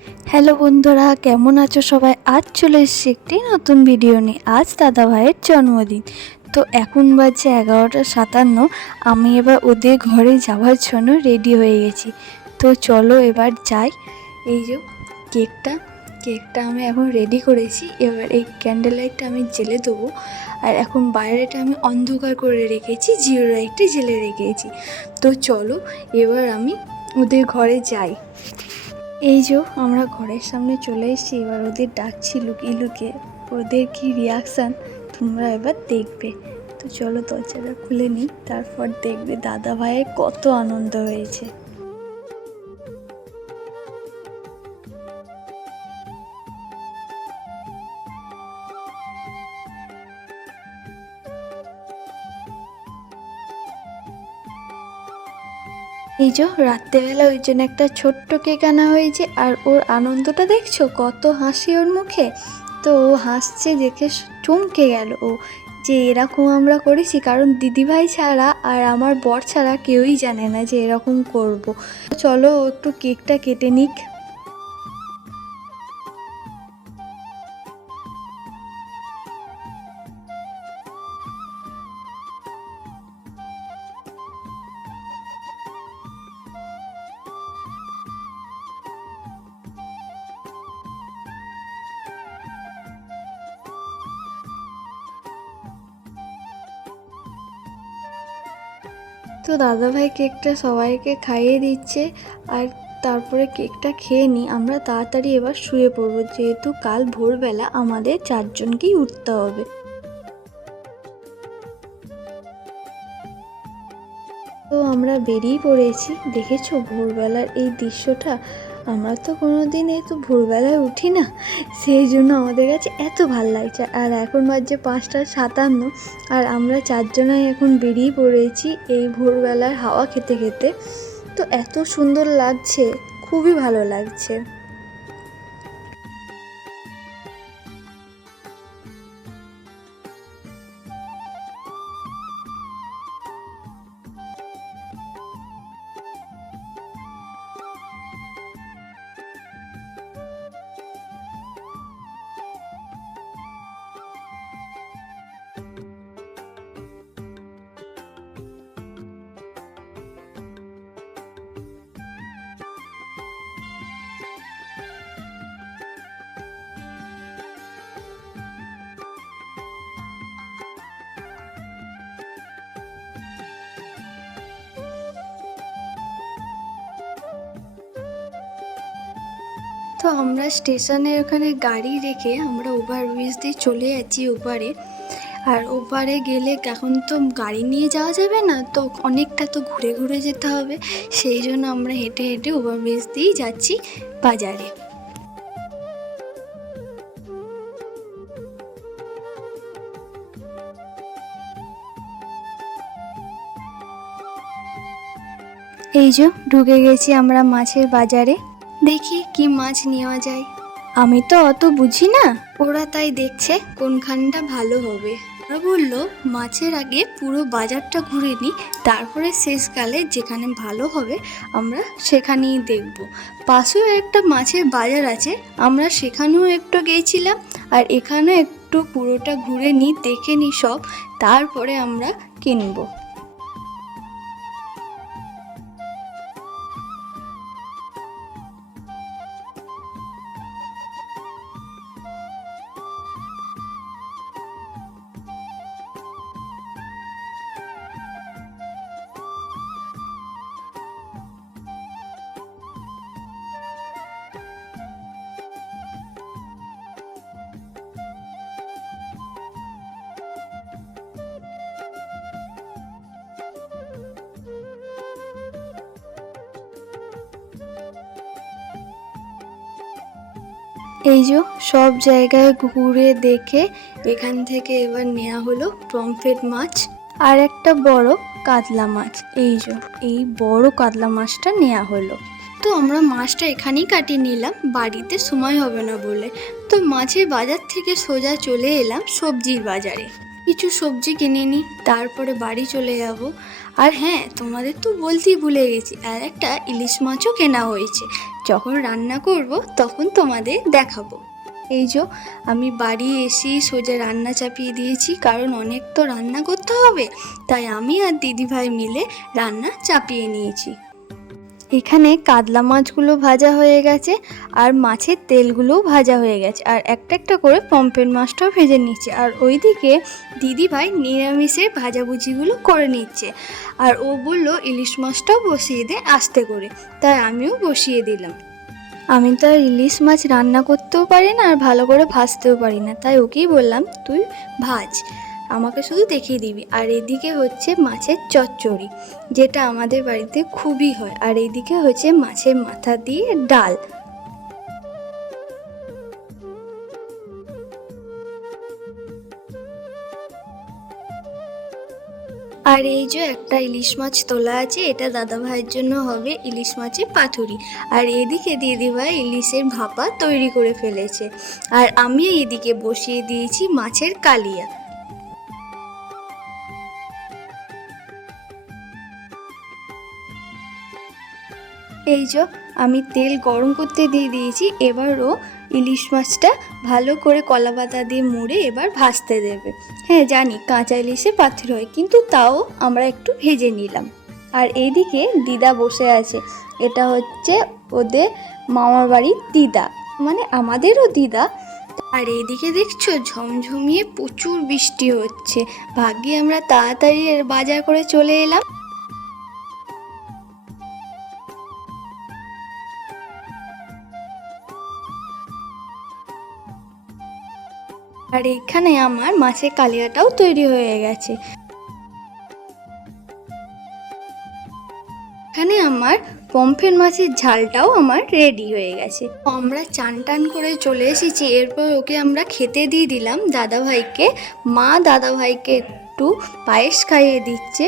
Hello বন্ধুরা, কেমন আছো সবাই? আজ চলে এসেছি একটি নতুন ভিডিও নিয়ে। আজ দাদা ভাইয়ের জন্মদিন। তো এখন বাজছে 11:57। আমি এবার ওদের ঘরে যাওয়ার জন্য রেডি হয়ে গেছি। তো চলো এবার যাই। এই যে কেকটা আমি এখন রেডি করেছি। এবার এই ক্যান্ডেল লাইটটা আমি জ্বেলে দেবো। আর এখন বাইরেটা আমি অন্ধকার করে রেখেছি, জিরো লাইটটা জ্বেলে রেখেছি। তো চলো এবার আমি ওদের ঘরে যাই। এই যে আমরা ঘরের সামনে চলে এসেছি। এবার ওদের ডাকছি লুকিয়ে লুকিয়ে। ওদের কি রিয়াকশান তোমরা এবার দেখবে। তো চলো দরজাটা খুলে নিই, তারপর দেখবে দাদা ভাইয়ের কত আনন্দ হয়েছে। এই যে রাত্রেবেলা ওই জন্য একটা ছোট্ট কেক আনা হয়েছে। আর ওর আনন্দটা দেখছো, কত হাসি ওর মুখে। তো ও হাসছে দেখে চমকে গেল ও, যে এরকম আমরা করেছি। কারণ দিদিভাই ছাড়া আর আমার বর ছাড়া কেউই জানে না যে এরকম করব। চলো ও একটু কেকটা কেটে নিক। তো দাদাভাই কেকটা সবাইকে খাইয়ে দিচ্ছে। আর তারপরে কেকটা খেয়ে নিই, আমরা তাড়াতাড়ি এবার শুয়ে পড়বো, যেহেতু কাল ভোরবেলা আমাদের 4জনকেই উঠতে হবে। তো আমরা বেরিয়ে পড়েছি। দেখেছো ভোরবেলার এই দৃশ্যটা? আমরা তো কোনো দিন এই তো ভোরবেলায় উঠি না, সেই জন্য আমাদের কাছে এত ভাল লাগছে। আর এখন বাজছে 5:57। আর আমরা 4জনাই এখন বেরিয়ে পড়েছি এই ভোরবেলার হাওয়া খেতে খেতে। তো এত সুন্দর লাগছে, খুবই ভালো লাগছে। তো আমরা স্টেশনের ওখানে গাড়ি রেখে আমরা ওভারব্রিজ দিয়ে চলে যাচ্ছি ওপারে। আর ওপারে গেলে এখন তো গাড়ি নিয়ে যাওয়া যাবে না, তো অনেকটা তো ঘুরে ঘুরে যেতে হবে। সেই জন্য আমরা হেঁটে হেঁটে ওভারব্রিজ দিয়েই যাচ্ছি বাজারে। এই যে ঢুকে গেছি আমরা মাছের বাজারে। দেখি কি মাছ নেওয়া যায়। আমি তো অত বুঝি না, ওরা তাই দেখছে কোনখানটা ভালো হবে। ওরা বললো মাছের আগে পুরো বাজারটা ঘুরে নিই, তারপরে শেষকালে যেখানে ভালো হবে আমরা সেখানেই দেখব। পাশেও একটা মাছের বাজার আছে, আমরা সেখানেও একটু গিয়েছিলাম। আর এখানে একটু পুরোটা ঘুরে নিই, দেখে নিই সব, তারপরে আমরা কিনবো। এই যে সব জায়গায় ঘুরে দেখে এখান থেকে এবার নেওয়া হলো পমফ্রেট মাছ আর একটা বড় কাতলা মাছ। এই যে এই বড় কাতলা মাছটা নেওয়া হলো। তো আমরা মাছটা এখানেই কাটিয়ে নিলাম, বাড়িতে সময় হবে না বলে। তো মাছের বাজার থেকে সোজা চলে এলাম সবজির বাজারে। কিছু সবজি কিনে নিই, তারপরে বাড়ি চলে যাব। আর হ্যাঁ, তোমাদের তো বলতেই ভুলে গেছি, আর একটা ইলিশ মাছও কেনা হয়েছে, যখন রান্না করব তখন তোমাদের দেখাবো। এই যে আমি বাড়ি এসে সোজা রান্না চাপিয়ে দিয়েছি, কারণ অনেক তো রান্না করতে হবে, তাই আমি আর দিদিভাই মিলে রান্না চাপিয়ে নিয়েছি। এখানে কাতলা মাছগুলো ভাজা হয়ে গেছে আর মাছের তেলগুলোও ভাজা হয়ে গেছে, আর একটা একটা করে পমফ্রেট মাছটাও ভেজে নিচ্ছে। আর ওইদিকে দিদিভাই নিরামিষের ভাজাভুজিগুলো করে নিচ্ছে, আর ও বলল ইলিশ মাছটাও বসিয়ে দে আস্তে করে, তাই আমিও বসিয়ে দিলাম। আমি তো আর ইলিশ মাছ রান্না করতেও পারি না আর ভালো করে ভাজতেও পারি না, তাই ওকেই বললাম তুই ভাজ, আমাকে শুধু দেখিয়ে দিবি। আর এদিকে হচ্ছে মাছের চচ্চড়ি, যেটা আমাদের বাড়িতে খুবই হয়। আর এদিকে হচ্ছে মাছের মাথা দিয়ে ডাল। আর এই যে একটা ইলিশ মাছ তোলা আছে, এটা দাদা ভাইয়ের জন্য হবে ইলিশ মাছের পাতুরি। আর এদিকে দিদিভাই ইলিশের ভাপা তৈরি করে ফেলেছে, আর আমি এদিকে বসিয়ে দিয়েছি মাছের কালিয়া। এই যে আমি তেল গরম করতে দিয়ে দিয়েছি, এবারও ইলিশ মাছটা ভালো করে কলা পাতা দিয়ে মুড়ে এবার ভাজতে দেবে। হ্যাঁ জানি কাঁচা ইলিশে পাথর হয়, কিন্তু তাও আমরা একটু ভেজে নিলাম। আর এইদিকে দিদা বসে আছে, এটা হচ্ছে ওদের মামার বাড়ির দিদা, মানে আমাদেরও দিদা। আর এইদিকে দেখছো ঝমঝমিয়ে প্রচুর বৃষ্টি হচ্ছে, ভাগ্যে আমরা তাড়াতাড়ি বাজার করে চলে এলাম। আর এখানে আমার মাছের কালিয়াটাও তৈরি হয়ে গেছে। এখানে আমার পমফ্রেট মাছের ঝালটাও আমার রেডি হয়ে গেছে। আমরা চান টান করে চলে এসেছি, এরপর ওকে আমরা খেতে দিয়ে দিলাম দাদাভাইকে। মা দাদাভাইকে একটু পায়েস খাইয়ে দিচ্ছে।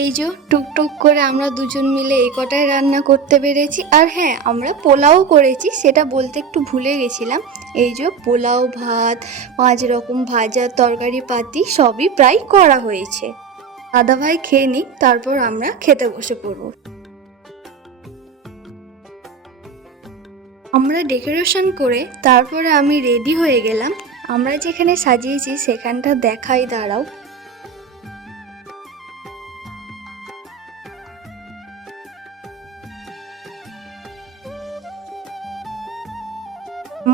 এই যে টুকটুক করে আমরা দুজন মিলে এই কটাই রান্না করতে পেরেছি। আর হ্যাঁ, আমরা পোলাও করেছি, সেটা বলতে একটু ভুলে গেছিলাম। এই যে পোলাও, ভাত, 5 রকম ভাজা, তরকারি পাতি সবই প্রায় করা হয়েছে। দাদাভাই খেয়ে নিক, তারপর আমরা খেতে বসে পড়ব। আমরা ডেকোরেশন করে তারপরে আমি রেডি হয়ে গেলাম। আমরা যেখানে সাজিয়েছি সেখানটা দেখাই, দাঁড়াও।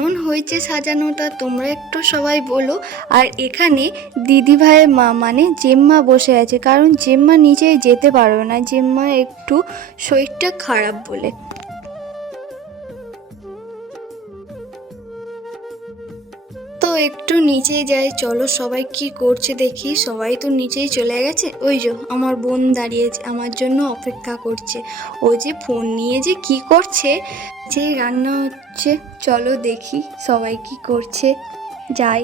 কেমন হয়েছে সাজানোটা তোমরা একটু সবাই বলো। আর এখানে দিদিভাইয়ের মা মানে জেম্মা বসে আছে, কারণ জেম্মা নিচে যেতে পারবে না, জেম্মা একটু শরীরটা খারাপ বলে। তো একটু নিচে যাই, চলো সবাই কি করছে দেখি। সবাই তো নিচেই চলে গেছে। ওই যে আমার বোন দাঁড়িয়েছে, আমার জন্য অপেক্ষা করছে। ও যে ফোন নিয়ে যে কি করছে, যে রান্না হচ্ছে, চলো দেখি সবাই কি করছে, যাই।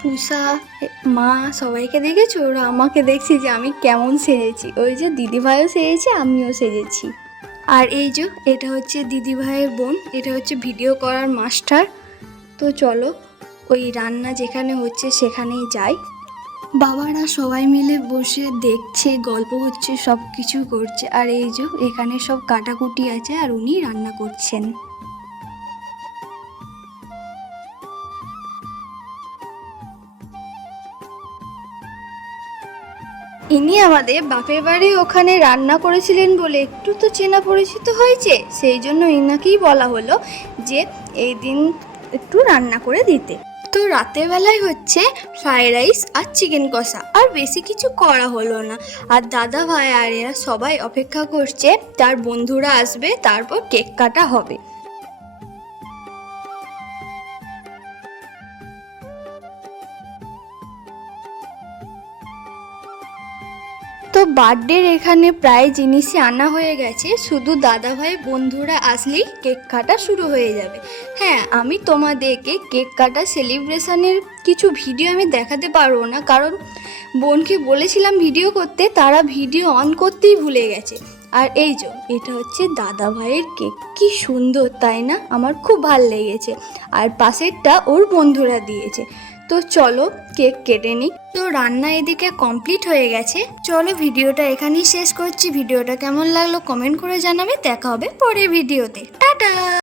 পূষা, মা সবাইকে দেখেছো, ওরা আমাকে দেখছে যে আমি কেমন সেজেছি। ওই যে দিদিভাইও সেজেছে, আমিও সেজেছি। আর এই যে এটা হচ্ছে দিদিভাইয়ের বোন, এটা হচ্ছে ভিডিও করার মাস্টার। তো চলো ওই রান্না যেখানে হচ্ছে সেখানেই যাই। বাবারা সবাই মিলে বসে দেখছে, গল্প হচ্ছে, সব কিছু করছে। আর এই যে এখানে সব কাটাকুটি আছে, আর উনি রান্না করছেন। ইনি আমাদের বাপের বাড়ি ওখানে রান্না করেছিলেন বলে একটু তো চেনা পরিচিত হয়েছে, সেই জন্য ইনাকেই বলা হলো যে এই দিন একটু রান্না করে দিতে। তো রাতের বেলায় হচ্ছে ফ্রাইড রাইস আর চিকেন কষা, আর বেশি কিছু করা হলো না। আর দাদা ভাই আর এরা সবাই অপেক্ষা করছে, তার বন্ধুরা আসবে, তারপর কেক কাটা হবে। তো বার্থডের এখানে প্রায় জিনিসই আনা হয়ে গেছে, শুধু দাদাভাই বন্ধুরা আসলেই কেক কাটা শুরু হয়ে যাবে। হ্যাঁ, আমি তোমাদেরকে কেক কাটা সেলিব্রেশনের কিছু ভিডিও আমি দেখাতে পারবো না, কারণ বোনকে বলেছিলাম ভিডিও করতে, তারা ভিডিও অন করতেই ভুলে গেছে। আর এই যে এটা হচ্ছে দাদা ভাইয়ের কেক, কি সুন্দর তাই না? আমার খুব ভাল লেগেছে। আর পাশেরটা ওর বন্ধুরা দিয়েছে। তো চলো কেক কেটে নিই। তো রান্না এদিকে কমপ্লিট হয়ে গেছে। চলো ভিডিওটা এখানেই শেষ করছি। ভিডিওটা কেমন লাগলো কমেন্ট করে জানাবে। দেখা হবে পরের ভিডিওতে। টাটা।